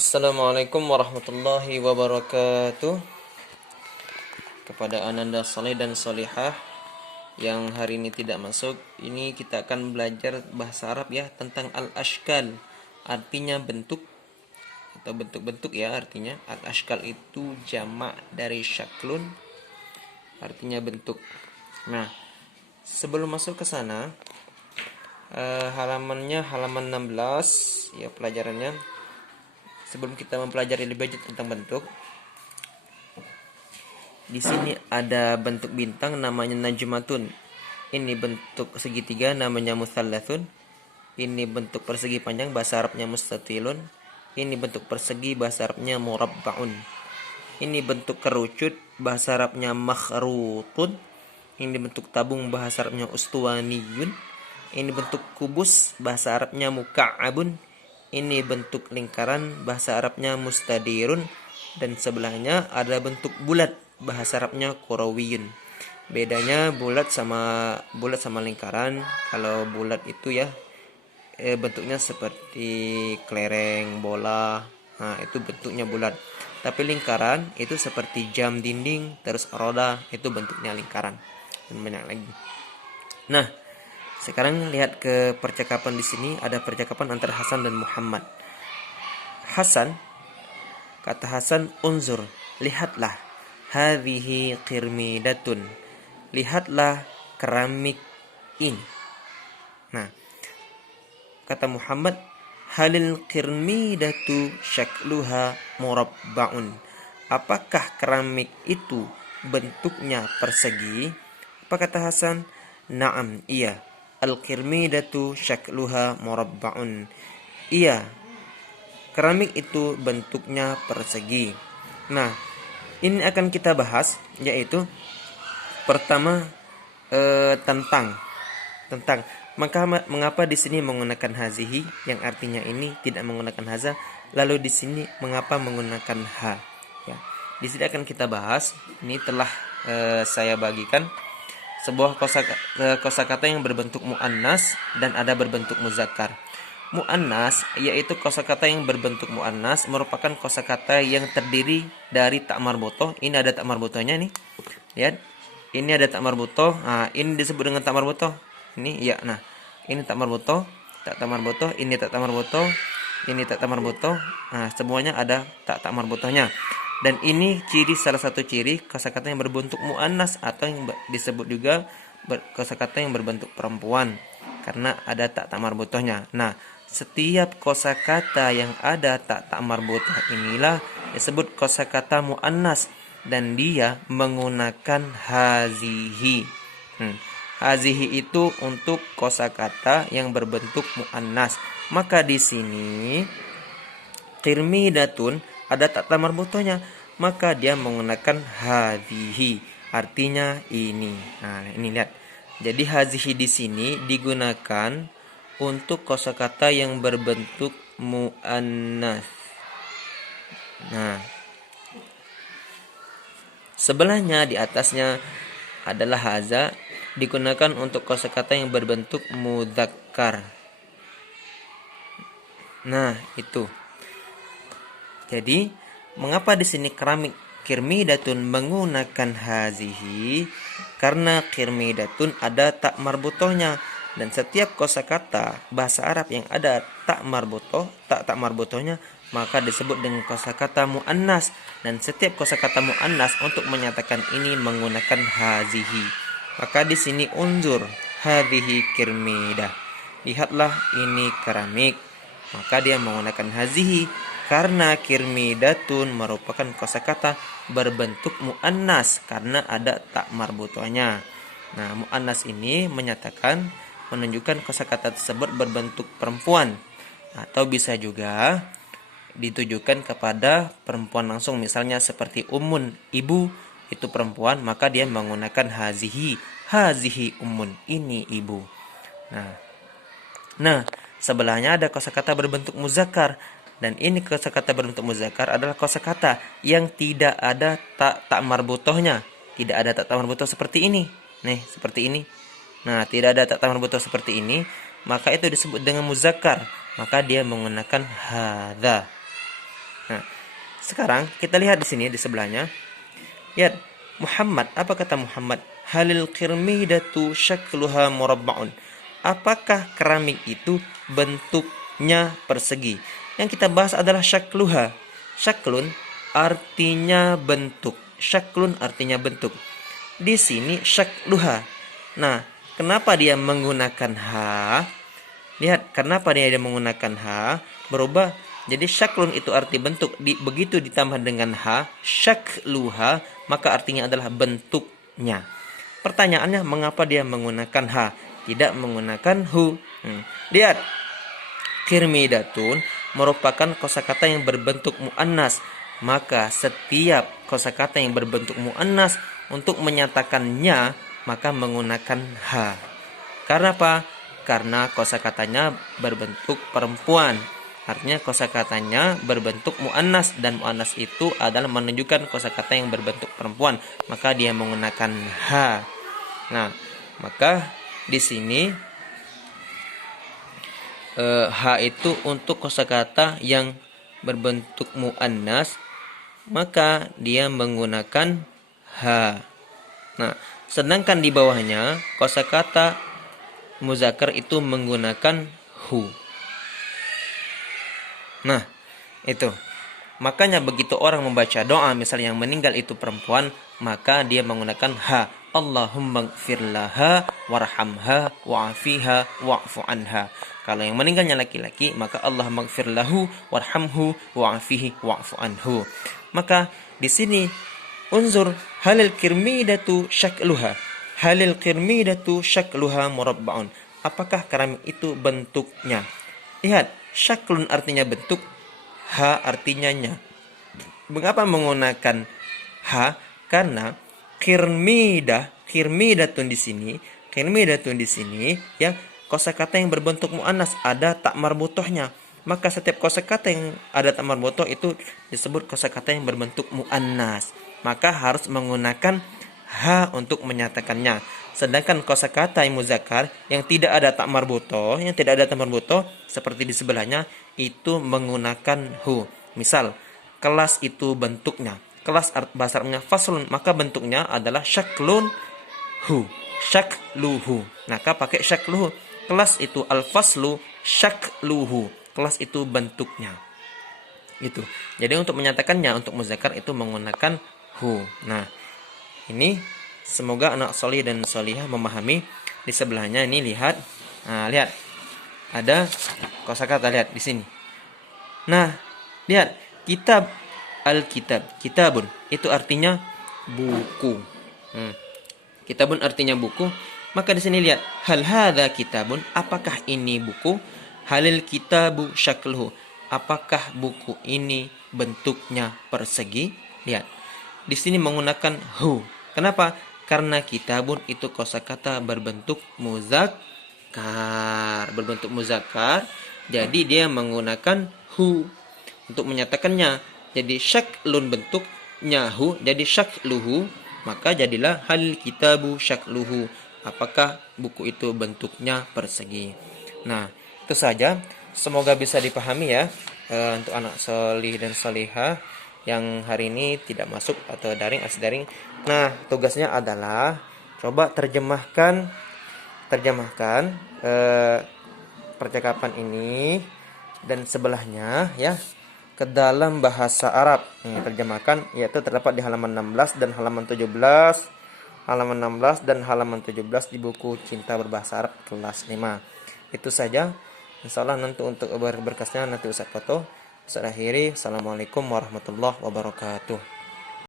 Assalamualaikum warahmatullahi wabarakatuh. Kepada Ananda Saleh dan Solihah yang hari ini tidak masuk, ini kita akan belajar bahasa Arab ya tentang al-ashkal. Artinya bentuk atau bentuk-bentuk ya artinya. Al-ashkal itu jamak dari syaklun, artinya bentuk. Nah, sebelum masuk ke sana, halamannya halaman 16 ya pelajarannya. Sebelum kita mempelajari lebih lanjut tentang bentuk, di sini ada bentuk bintang namanya najmatun. Ini bentuk segitiga namanya musallasun. Ini bentuk persegi panjang bahasa Arabnya mustatilun. Ini bentuk persegi bahasa Arabnya murabba'un. Ini bentuk kerucut bahasa Arabnya makhrutun. Ini bentuk tabung bahasa Arabnya ustuwaniyun. Ini bentuk kubus bahasa Arabnya muka'abun. Ini bentuk lingkaran bahasa Arabnya mustadirun. Dan sebelahnya ada bentuk bulat bahasa Arabnya kurawiyun. Bedanya bulat sama lingkaran. Kalau bulat itu ya bentuknya seperti kelereng, bola. Nah, itu bentuknya bulat. Tapi lingkaran itu seperti jam dinding, terus roda, itu bentuknya lingkaran. Dan banyak lagi. Nah, sekarang lihat ke percakapan di sini, ada percakapan antara Hasan dan Muhammad. Hasan, kata Hasan, unzur, lihatlah, hadhihi qirmidatun, lihatlah keramik ini. Nah, kata Muhammad, halil qirmidatu syakluha murabba'un, apakah keramik itu bentuknya persegi? Apa kata Hasan? Na'am, iya, al-qirmidatu syakluha murabba'un, iya, keramik itu bentuknya persegi. Nah, ini akan kita bahas, yaitu pertama tentang mengapa di sini menggunakan hazihi yang artinya ini, tidak menggunakan haza, lalu di sini mengapa menggunakan ha. Ya, di sini akan kita bahas. Ini telah saya bagikan sebuah kosakata yang berbentuk muannas dan ada berbentuk muzakkar. Muannas yaitu kosakata yang berbentuk muannas merupakan kosakata yang terdiri dari tak marbutoh. Ini ada tak marbutohnya nih. Lihat. Ini ada tak marbutoh. Nah, ini disebut dengan tak marbutoh. Ini ya. Nah, ini tak marbutoh, tak marbutoh, ini tak marbutoh, ini tak marbutoh. Nah, semuanya ada tak marbutohnya. Dan ini salah satu ciri kosakata yang berbentuk muannas atau yang disebut juga kosakata yang berbentuk perempuan karena ada tak marbutohnya. Nah, setiap kosakata yang ada tak marbutoh inilah disebut kosakata muannas dan dia menggunakan hazihi. Hazihi itu untuk kosakata yang berbentuk muannas. Maka di sini qirmidatun ada tak marbutohnya, maka dia menggunakan hazihi, artinya ini. Nah, ini lihat. Jadi hazihi di sini digunakan untuk kosakata yang berbentuk muannas. Nah, sebelahnya di atasnya adalah haza, digunakan untuk kosakata yang berbentuk mudzakkar. Nah, itu. Jadi, mengapa di sini keramik qirmidatun menggunakan hazihi? Karena qirmidatun ada tak marbutohnya. Dan setiap kosakata bahasa Arab yang ada tak marbutohnya maka disebut dengan kosakata muannas, dan setiap kosakata muannas untuk menyatakan ini menggunakan hazihi. Maka di sini unzur hadhihi qirmidah, lihatlah ini keramik, maka dia menggunakan hazihi karena qirmidatun merupakan kosakata berbentuk muannas karena ada tak marbutohnya. Nah, muannas ini menunjukkan kosakata tersebut berbentuk perempuan, atau bisa juga ditujukan kepada perempuan langsung, misalnya seperti ummun, ibu itu perempuan, maka dia menggunakan hazihi ummun, ini ibu. Nah, sebelahnya ada kosakata berbentuk muzakkar, dan ini kosakata berbentuk muzakkar adalah kosakata yang tidak ada tak marbutohnya, tidak ada tak marbutoh seperti ini. Nih, seperti ini. Nah, tidak ada tak marbutoh seperti ini, maka itu disebut dengan muzakkar. Maka dia menggunakan hadza. Sekarang kita lihat di sini di sebelahnya. Lihat Muhammad, apa kata Muhammad? Halil qirmidatu syakluha murabba'un. Apakah keramik itu bentuknya persegi? Yang kita bahas adalah syakluha. Syaklun artinya bentuk. Syaklun artinya bentuk. Di sini syakluha. Nah, kenapa dia menggunakan ha? Lihat, kenapa dia menggunakan ha? Berubah. Jadi syaklun itu arti bentuk. Begitu ditambah dengan ha, syakluha, maka artinya adalah bentuknya. Pertanyaannya, mengapa dia menggunakan ha? Tidak menggunakan hu. Lihat, qirmidatun merupakan kosakata yang berbentuk muannas. Maka setiap kosakata yang berbentuk muannas untuk menyatakannya maka menggunakan ha. Karena apa? Karena kosakatanya berbentuk perempuan. Artinya kosakatanya berbentuk muannas dan muannas itu adalah menunjukkan kosakata yang berbentuk perempuan. Maka dia menggunakan ha. Nah, maka di sini ha itu untuk kosakata yang berbentuk muannas, maka dia menggunakan ha. Nah, sedangkan di bawahnya kosakata muzakkar itu menggunakan hu. Nah, itu. Makanya begitu orang membaca doa, misalnya yang meninggal itu perempuan, maka dia menggunakan ha. Allahumma gfir laha warhamha wa'afiha wa'fu anha. Kalau yang meninggalnya laki-laki, maka Allahumma gfir lahu warhamhu wa'afihi wa'fu anhu. Maka di sini unzur halil qirmidatu syakluha. Halil qirmidatu syakluha murabba'un. Apakah keramik itu bentuknya? Lihat, syaklun artinya bentuk, ha artinya nya. Mengapa menggunakan ha? Karena qirmidatun di sini ya kosakata yang berbentuk muannas ada tak marbutohnya. Maka setiap kosakata yang ada tak marbutoh itu disebut kosakata yang berbentuk muannas. Maka harus menggunakan ha untuk menyatakannya. Sedangkan kosakata yang muzakkar yang tidak ada tak marbutoh, seperti di sebelahnya itu menggunakan hu. Misal, kelas itu bentuknya. Kelas bahasa Arabnya faslun, maka bentuknya adalah syaklun hu. Syakluhu. Maka pakai syakluhu. Kelas itu al-faslu syakluhu. Kelas itu bentuknya. Itu. Jadi untuk menyatakannya untuk muzakkar itu menggunakan hu. Nah, ini semoga anak solih dan solihah memahami. Di sebelahnya ini lihat. Nah, lihat. Ada kosakata, lihat di sini. Nah, lihat. Kitab, al-kitab. Kitabun itu artinya buku. Kitabun artinya buku. Maka di sini lihat. Hal hadza kitabun, apakah ini buku? Halil kitabu syakluhu, apakah buku ini bentuknya persegi? Lihat. Di sini menggunakan hu. Kenapa? Karena kitabun itu kosakata berbentuk muzakkar. Jadi dia menggunakan hu untuk menyatakannya. Jadi syaklun bentuknya hu, jadi syakluhu, maka jadilah hal kitabu syakluhu. Apakah buku itu bentuknya persegi? Nah, itu saja. Semoga bisa dipahami ya untuk anak solih dan solihah yang hari ini tidak masuk atau daring asli daring. Nah, tugasnya adalah coba terjemahkan percakapan ini dan sebelahnya ya ke dalam bahasa Arab. Terjemahkan, yaitu terdapat di halaman 16 dan halaman 17. Halaman 16 dan halaman 17 di buku Cinta Berbahasa Arab kelas 5. Itu saja. Insyaallah nanti untuk berkasnya nanti Ustaz foto. Saya akhiri. Assalamualaikum warahmatullahi wabarakatuh.